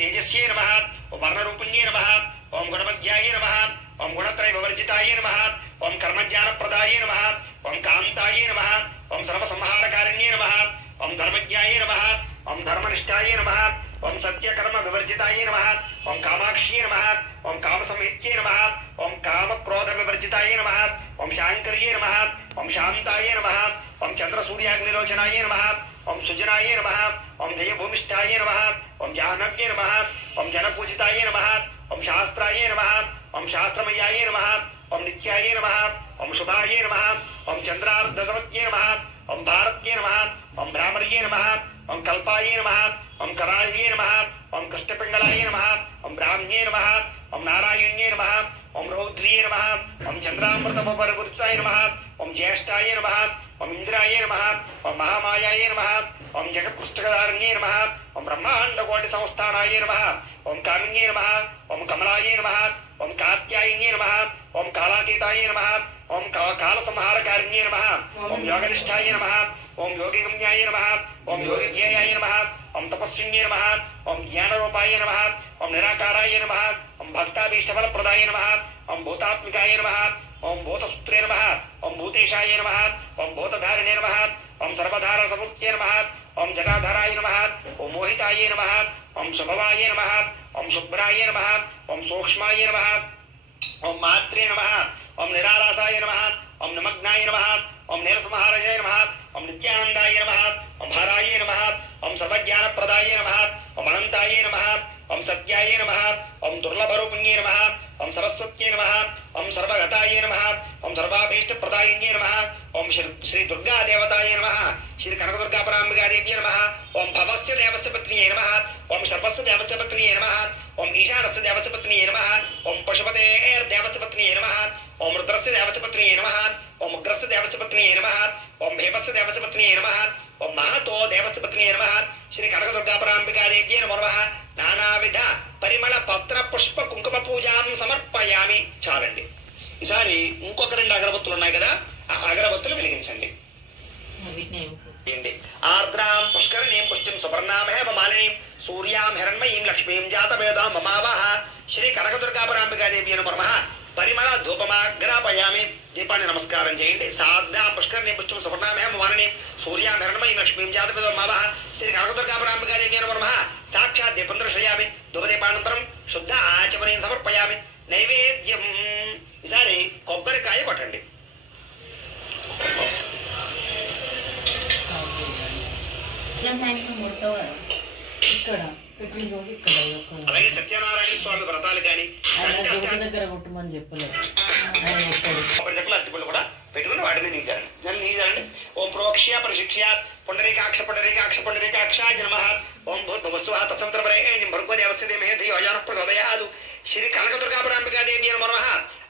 తేజస్యే నమః ఓం వర్ణరూపిణ్యే నమః ఓం గుణమధ్యాయే నమః ఓం గుణత్రయ వివర్జితాయే నమః ఓం కర్మజ్ఞానప్రదాయే నమః ఓం కాంతాయే నమః ఓం సర్వసంహారకారిణ్యే నమః ఓం ధర్మజ్ఞాయే నమః ఓం ధర్మనిష్టాయే నమః ఓం సత్యకర్మ వివర్జితాయే నమః ఓం కామాక్ష్యే నమః ఓం కామసంహిత్యే నమః ఓం కామక్రోధ వివర్జితాయే నమః ఓం శాంకర్యే నమః ఓం శాంతాయే నమః ఓం చంద్రసూర్యాగ్నిలోచనాయే నమః ఓం సుజనాయే నమః ఓం జయభూమిష్ఠాయే నమః ఓం జాహ్నవ్యే నమః ఓం జనపూజితాయే నమః ఓం శాస్త్రాయే నమః ఓం శాస్త్రమయాయే నమః ఓం నిత్యాయే నమః ఓం శుభాయే నమః ఓం చంద్రార్ధసమత్యే నమః ఓం భారత్యే నమః ఓం భ్రామర్యే నమః ఓం కల్పాయే నమః ఓం కరాళ్యే నమః ఓం కృష్ణపింగళాయ నమః ఓం బ్రాహ్మ్యే నమః ఓం నారాయణ్యే నమః ఓం రౌద్ర్యే నమః ఓం చంద్రామృతపరివృతాయ నమః ఓం జ్యేష్ఠాయ నమః ఓం ఇంద్రాయ నమః ఓం మహామాయాయ నమః ఓం జగత్పుస్తకధారిణ్యే నమః ఓం బ్రహ్మాండకోటి సంస్థానాయ నమః ఓం కామిన్యే నమః ఓం కమలాయ నమః ఓం కాత్యాయన్యే నమః ఓం కాలాతీతాయ నమః ఓం కాలసంహారకారిణ్యే నమః ఓం యోగనిష్టాయ నమః ఓం యోగిగమ్యాయ నమః ఓం యోగిధ్యేయాయ నమః ఓం తపస్విన్యే నమః ఓం జ్ఞానరూపాయ నమః ఓం నిరాకారాయ నమః ఓం భక్తాభీష్టఫలప్రదాయ నమః ఓం భూతాత్మికాయ నమః ఓం భూతసూత్రే నమః ఓం భూతేశాయ నమః ఓం భూతధారిణే నమః ఓం సర్వధార సముత్యే నమః ఓం జటాధరాయ నమః ఓం మోహితాయ నమః ఓం శుభవాయ నమః ఓం శుభ్రాయ నమః ఓం సూక్ష్మాయ నమః ఓం మాత్రే నమః ఓం నిరాలాసాయ నమః ఓం నిమగ్నాయ నమః ఓం నీరసంహారాయ నమః ఓం నిత్యానందాయ నమః ఓం భారాయ నమః ఓం సర్వజ్ఞానప్రదాయ నమః ఓం అనంతాయ నమః ఓం సత్యాయ నమః ఓం దుర్లభరూపిణ్యే నమః ఓం సరస్వత్యే నమః ఓం సర్వగతాయ నమః ఓం సర్వాభీష్టప్రదాయిన్యే నమః ఓం శ్రీ దుర్గాదేవతాయ నమః శ్రీ కనకదుర్గాపరాంబికాదేవ్యే నమః ఓం భవస్య దేవస్య పత్న్యే నమః ఓం సర్వస్య దేవస్య పత్న్యే నమః ఓం ఈశానస్య దేవస్య పత్న్యే నమః ఓం పశుపతేర్దేవస్య పత్న్యే నమః ఓం రుద్రస్య దేవస్య పత్న్యే నమః ఓం ఉగ్రస్య దేవస్య పత్న్యే నమః ఓం భీమస్య దేవస్య పత్న్యే నమః ఓం మహతో దేవస్య పత్న్యే నమః శ్రీ కనకదుర్గాపరాంబికాదేవ్యే నమో నమః నానావిధ పరిమళ పత్ర పుష్ప కుంకుమ పూజాం సమర్పయామి. చాలండి. ఈసారి ఇంకొక 2 అగరబత్తులు ఉన్నాయి కదా, ఆ అగరబత్తులు వెలిగించండి. ఆర్ద్రాం పుష్కరిణీం పుష్టిం సుపర్ణామహేమ మాలినీం సూర్యాం హిరణ్మయీం లక్ష్మీం జాతవేదాం మమావహ శ్రీ కనకదుర్గాపరాంబికాదేవ్యే నమో నమః పరిమళ ధూపమాగ్రాపయామి. దీపాన్ని నమస్కారం చేయండి. సార్ధాం పుష్కరిణీం పుష్టిం సుపర్ణామహేమ మాలినీం సూర్యాం హిరణ్మయీం లక్ష్మీం జాతవేదాం మమావహ శ్రీ కనకదుర్గాపరాంబికాదేవ్యే నమో నమః సాక్షాత్ దీపం దర్శయామి. ధూపదీపానంతరం శుద్ధ ఆచమనీయం సమర్పయామి. నైవేద్యం. ఈసారి కొబ్బరికాయ కొట్టండి. అలాగే సత్యనారాయణ స్వామి వ్రతాలు కానీ దగ్గర కొట్టమని చెప్పలేదు. కొబ్బరి చెప్పులు అరటిపళ్ళు కూడా పెట్టుకుని వాటి మీద నీదండి. ఓం ప్రోక్ష్య పరిశిక్ష్య పుండరీకాక్ష పుండరీకాక్ష పుండరీకాక్షాయ నమః. ఓం భూర్భువస్సుః తత్సవితుర్వరేణ్యం భర్గో దేవస్య ధీమహి ధియో యో నః ప్రచోదయాత్. శ్రీ కనకదుర్గాపరాంబికాదేవ్యే నమో నమః.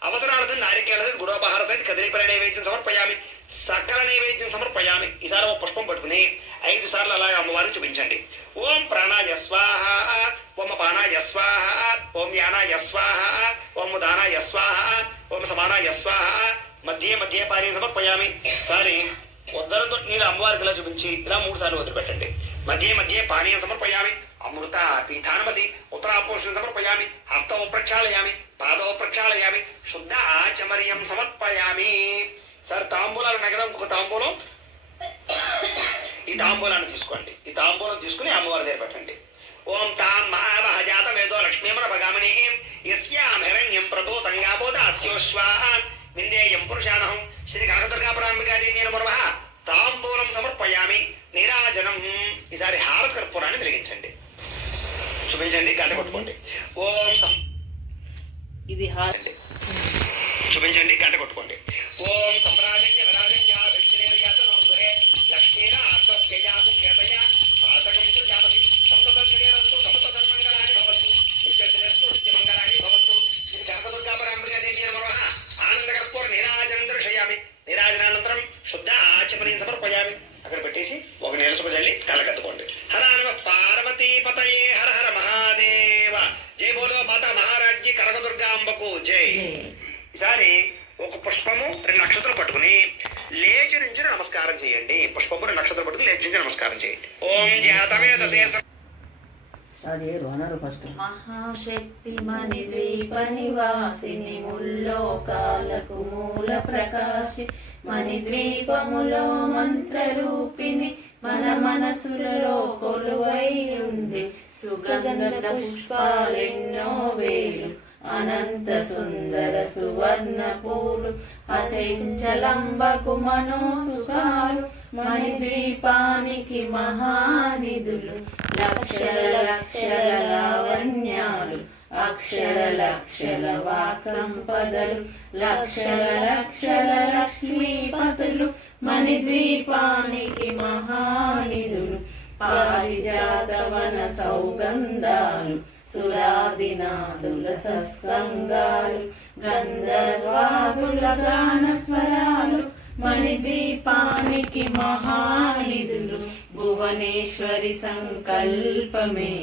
అవసరార్థం నారికేళ గుడోపహార సహిత కదలీఫల నైవేద్యం సమర్పయామి. సకల నైవేద్యం సమర్పయామి. ఈసారి ఓ పుష్పం పట్టుకుని 5 సార్లు అలాగే అమ్మవారికి చూపించండి. ఓం ప్రాణాయ స్వాహ, ఓం అపానాయ స్వాహ, ఓం యానాయ స్వాహ, ఓం ఉదానాయ స్వాహ, ఓం సమానాయ స్వాహ. మధ్య మధ్య పారే సమర్పయామి. సారి ఉద్దరంతో నీళ్ళు అమ్మవారికి ఇలా చూపించి ఇలా 3 సార్లు వదిలిపెట్టండి. మధ్య మధ్య పానీయం సమర్పయామి. అమృత పీఠానమసి ఉత్తరాపోషణం సమర్పయామి. హస్తౌ ప్రక్షాళయామి, పాదౌ ప్రక్షాళయామి, శుద్ధ ఆచమర్యం సమర్పయామి. సార్ తాంబూలాలు ఉన్నాయి కదా, ఇంకొక తాంబూలం ఈ తాంబూలాన్ని తీసుకోండి. ఈ తాంబూలం తీసుకుని అమ్మవారి దగ్గర పెట్టండి. ఓం తాం మహావహ జాత వేదో లక్ష్మీమర భగామిని యస్యాం హిరణ్యం ప్రభూతంగాబోధ అస్యోశ్వాన్ విందేయం పురుషాణహం శ్రీ కనకదుర్గాపరాంబికాదేవ్యే నమో నమః. తాంబూలం సమర్పయామి. నీరాజనం. ఈసారి హారత కర్పూరాన్ని వెలిగించండి. చూపించండి. గంట కొట్టుకోండి. ఓం ఇది చూపించండి. గంట కొట్టుకోండి. ఓం సంరాజంజ విరాజంజ దక్షిణేర్యాతనో గృహే లక్ష్మీన ఆత్మత్యజాము కేతయ ఆతకం జామతి సంతతశరీరస్తు సమతన్మంగళాని భవంతు నిత్యశ్రేస్తు నిత్యమంగళాని భవంతు. శ్రీ కనకదుర్గాపరాంబికాదేవ్యే నమో నమః. ఆనంద ఈసారి ఒక పుష్పము 2 నక్షత్రాలు పట్టుకుని లేచి నుంచి నమస్కారం చేయండి. పుష్పము 2 నక్షత్రాలు పట్టుకుని లేచి నుంచి నమస్కారం చేయండి. ఓం జాతవేదసే అన్నారు ఫస్ట్. మహాశక్తి మణి ద్వీప నివాసిని ముల్లోకాలకు మూల ప్రకాశి మణి ద్వీపములో మంత్ర రూపిణి మన మనసులలో కొలువై ఉంది. సుగంధ పుష్పాలెన్నో వేలు అనంత సుందర సువర్ణ పూలు అచంచలంబకు మనోసుఖాలు మణి ద్వీపానికి మహానిధులు లక్షల లక్షల లావణ్యాలు అక్షర లక్షల వాక్సంపదలు లక్షల లక్షల లక్ష్మీపతులు మణి ద్వీపానికి మహానిధులు పారిజాతవన సౌగంధాలు సురాదినాదుల సత్సంగాలు గంధర్వాదుల గాన స్వరాలు మణి ద్వీపానికి మహానిధులు భువనేశ్వరి సంకల్పమే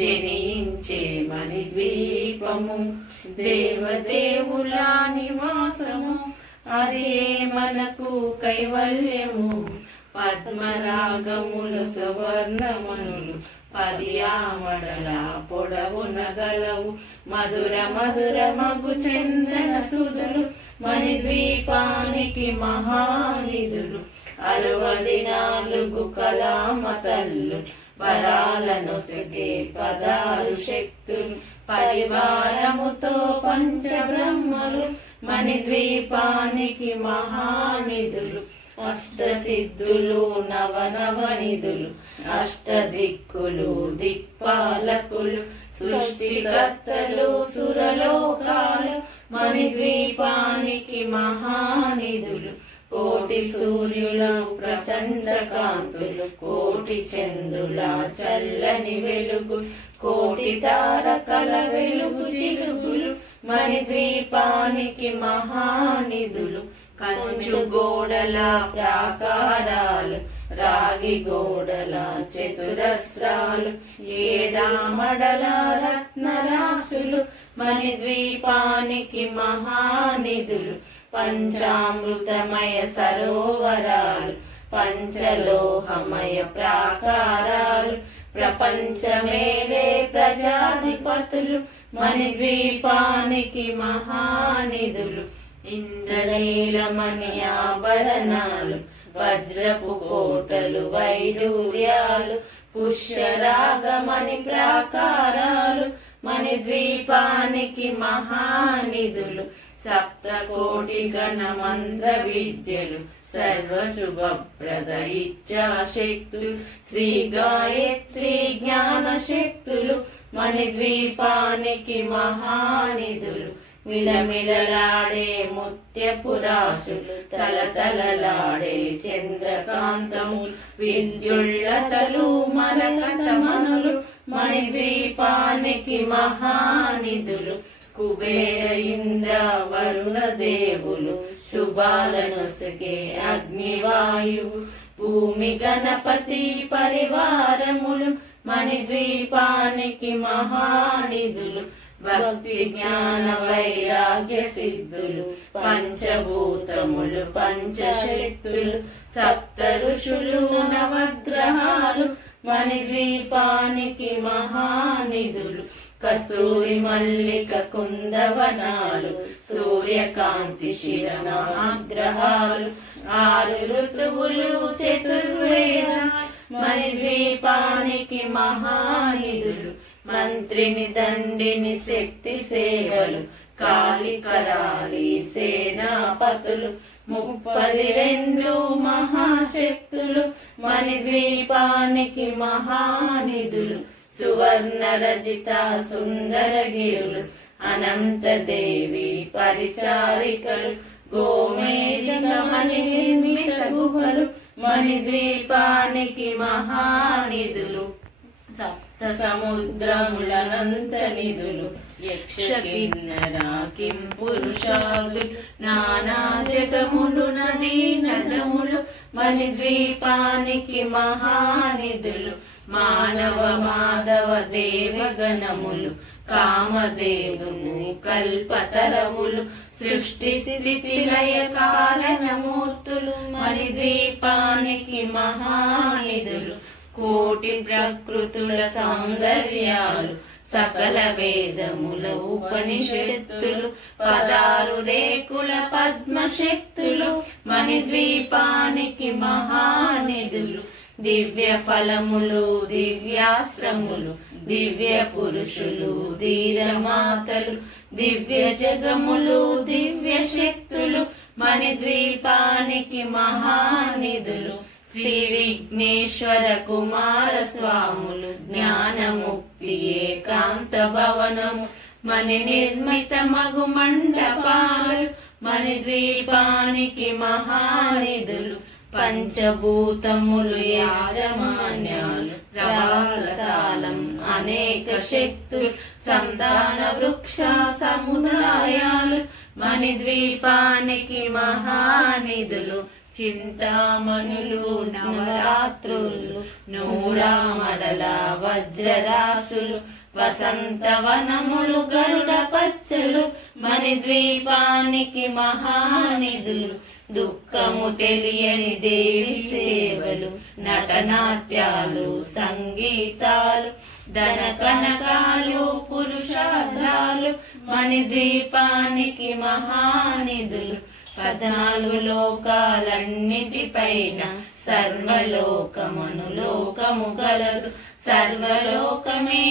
జనించే మణి ద్వీపము దేవదేవుల నివాసము అది మనకు కైవల్యము పద్మరాగములు సువర్ణమనులు 10 ఆమడల పొడవున గలవు మధుర మధుర మగు చందన సుధులు మణి ద్వీపానికి మహానిధులు 64 కళామతల్లు వరాలను సెగే 16 శక్తులు పరివారముతో పంచబ్రహ్మలు మణి ద్వీపానికి మహానిధులు అష్టసిద్ధులు నవనవనిధులు అష్టదిక్కులు దిక్పాలకులు సృష్టికర్తలు సురలోకాలు మణి ద్వీపానికి మహానిధులు కోటి సూర్యుల ప్రచండ కాంతులు కోటి చంద్రుల చల్లని వెలుగు కోటి తారకల వెలుగు చిలుగులు మణి ద్వీపానికి మహానిధులు కంచు గోడల ప్రాకారాలు రాగి గోడల చతురస్రాలు ఏడామడల రత్నరాశులు మణి ద్వీపానికి మహానిధులు పంచామృతమయ సరోవరాలు పంచలోహమయ ప్రాకారాలు ప్రపంచమేలే ప్రజాధిపతులు మణి ద్వీపానికి మహానిధులు ఇంద్రనీలమణి ఆభరణాలు వజ్రపు కోటలు వైడూర్యాలు పుష్యరాగమణి ప్రాకారాలు మణి ద్వీపానికి మహానిధులు సప్తకోటి గణ మంత్ర విద్యలు సర్వశుభప్రద ఇచ్ఛాశక్తులు శ్రీ గాయత్రి జ్ఞాన శక్తులు మణి ద్వీపానికి మహానిధులు మిలమిలలాడే ముత్యపురాసులు తలతలలాడే చంద్రకాంతములు విద్యుళ్ళతలు మరకతమనులు మణి ద్వీపానికి మహానిధులు కుబేర ఇంద్ర వరుణ దేవులు శుభాలను సగే అగ్నివాయువు భూమి గణపతి పరివారములు మణి ద్వీపానికి మహానిధులు భక్తి జ్ఞాన వైరాగ్య సిద్ధులు పంచభూతములు పంచశక్తులు సప్త ఋషులు నవగ్రహాలు మణి ద్వీపానికి మహానిధులు కస్తూరి మల్లిక కుందవనాలు సూర్యకాంతి శివ నవగ్రహాలు 6 ఋతువులు చతుర్వేద మణి ద్వీపానికి మహానిధులు మంత్రిని దండిని శక్తి సేవలు కాళికరాలి సేనాపతులు 32 మహాశక్తులు మణి ద్వీపానికి మహానిధులు సువర్ణ రజిత సుందరగిరులు అనంత దేవి పరిచారికలు గోమేధిక మణి నిర్మిత గుహలు మణి ద్వీపానికి మహానిధులు సప్త సముద్రములనంత నిధులు యక్ష కిన్నర కిం పురుషాదులు నానా జగములు నదీ నదములు మణి ద్వీపానికి మహానిధులు మానవ మాధవ దేవగణములు కామదేవును కల్పతరములు సృష్టి స్థితి లయ కారణమూర్తులు మణిద్వీపానికి మహానిధులు కోటి ప్రకృతుల సౌందర్యాలు సకల వేదముల ఉపనిషత్తులు 16 రేకుల పద్మశక్తులు మణిద్వీపానికి మహానిధులు దివ్య ఫలములు దివ్యాశ్రములు దివ్య పురుషులు ధీరమాతలు దివ్య జగములు దివ్య శక్తులు మణిద్వీపానికి మహానిధులు శ్రీ విఘ్నేశ్వర కుమార స్వాములు జ్ఞానముక్తి ఏకాంత భవనము మణి నిర్మిత మగు మండపాలు మణిద్వీపానికి మహానిధులు పంచభూతములు యాజమాన్యాలు ప్రవాససాలం అనేక శక్తులు సంతాన వృక్ష సముదాయాలు మణిద్వీపానికి మహానిధులు చింతామణులు నవరాత్రులు నూరామడల వజ్రరాసులు వసంతవనములు గరుడ పచ్చలు మణిద్వీపానికి మహానిధులు దుఃఖము తెలియని దేవి సేవలు నటనాట్యాలు సంగీతాలు ధన కనకాలు పురుషార్థాలు మణిద్వీపానికి మహానిధులు 14 లోకాలన్నిటిపైన సర్వలోకమును లోకము గలదు సర్వలోకమే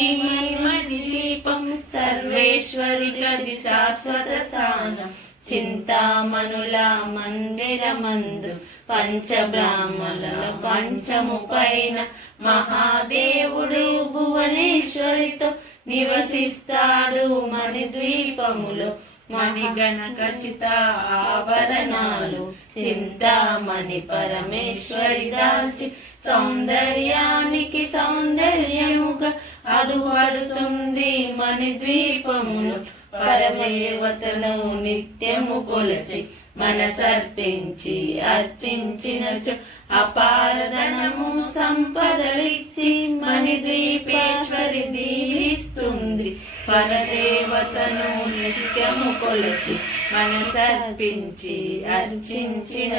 మణిద్వీపము సర్వేశ్వరి గది శాశ్వత స్థానం చింతామణుల మందిరమందు పంచబ్రాహ్మణుల పంచము పైన మహాదేవుడు భువనేశ్వరితో నివసిస్తాడు మణిద్వీపములో మణిగణ ఖచ్చిత ఆభరణాలు చింతామణి పరమేశ్వరి దాల్చి సౌందర్యానికి సౌందర్యముగా అడుగుపడుతుంది మణిద్వీపములు పరమదేవతలు నిత్యము కొలచి మనసర్పించి అర్చించిన అపారధనము సంపదలిచ్చి మణిద్వీపేశ్వరి దీవిస్తుంది పరదేవతను నిత్యము కొలచి మనసర్పించి అర్చించిన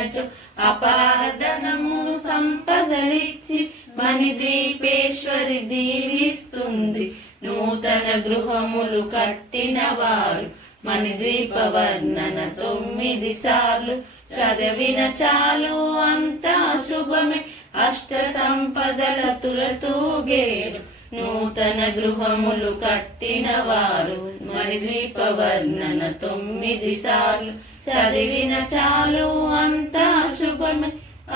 అపారధనము సంపదలిచ్చి మణిద్వీపేశ్వరి దీవిస్తుంది నూతన గృహములు కట్టిన వారు మణిద్వీప వర్ణన 9 సార్లు చదివిన చాలు అంతా శుభమే అష్ట సంపదల తులతూగేరు నూతన గృహములు కట్టిన వారు మణిద్వీప వర్ణన 9 సార్లు చదివిన చాలు అంతా శుభమే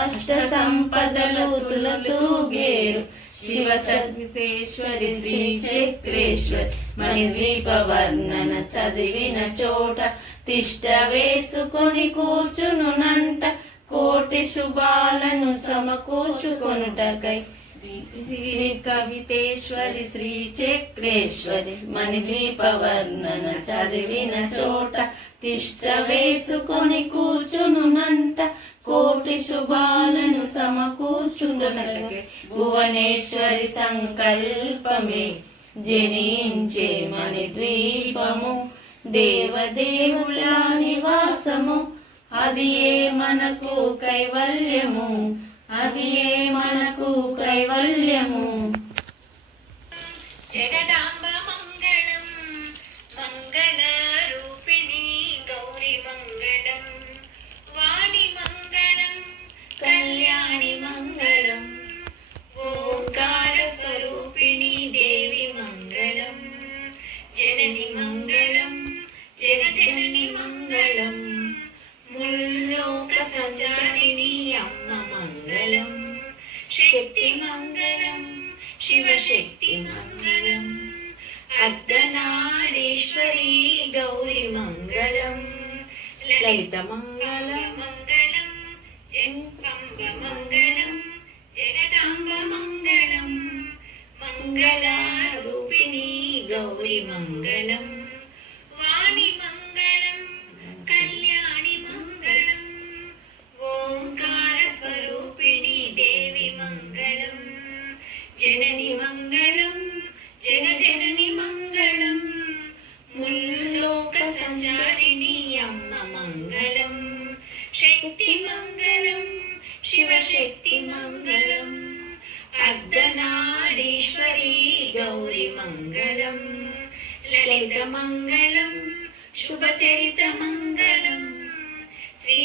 అష్ట సంపదలు తులతూగేరు శివశక్తేశ్వరి శ్రీ చక్రేశ్వరి మణిద్వీప వర్ణన చదివిన చోట తిష్ట వేసుకొని కూర్చునునంట కోటి శుభాలను సమకూర్చుకొనుటకై శ్రీ కవితేశ్వరి శ్రీ చక్రేశ్వరి మణిద్వీప వర్ణన చదివిన చోట తిష్ట వేసుకొని కూర్చునునంట కోటి శుభాలను సమకూర్చునటకే భువనేశ్వరి సంకల్పమే జనించే మణిద్వీపము దేవదేవుల నివాసము అది ఏ మనకు కైవల్యము అది ఏ మనకు కైవల్యము జగదాంబ మంగళం మంగళ రూపిణి గౌరి మంగళం వాణి మంగళం కళ్యాణి మంగళం ఓంకార స్వరూపిణి దేవి మంగళం జనని మంగళం జనని మంగళం ముల్లోక సంచారిణి అమ్మ మంగళం శక్తి మంగళం శివశక్తి మంగళం అర్ధనారీశ్వరి గౌరి మంగళం లలిత మంగళం మంగళం జంకంబ మంగళం జగదాంబ మంగళం మంగళారూపిణి గౌరి మంగళం వాణి మంగళం కళ్యాణి మంగళం ఓంకార స్వరూపిణి దేవి మంగళం జనని మంగళం జనని మంగళం శక్తి మంగళం అర్ధనారీశ్వరీ గౌరీ మంగళం లలిత మంగళం శుభచరిత మంగళం శ్రీ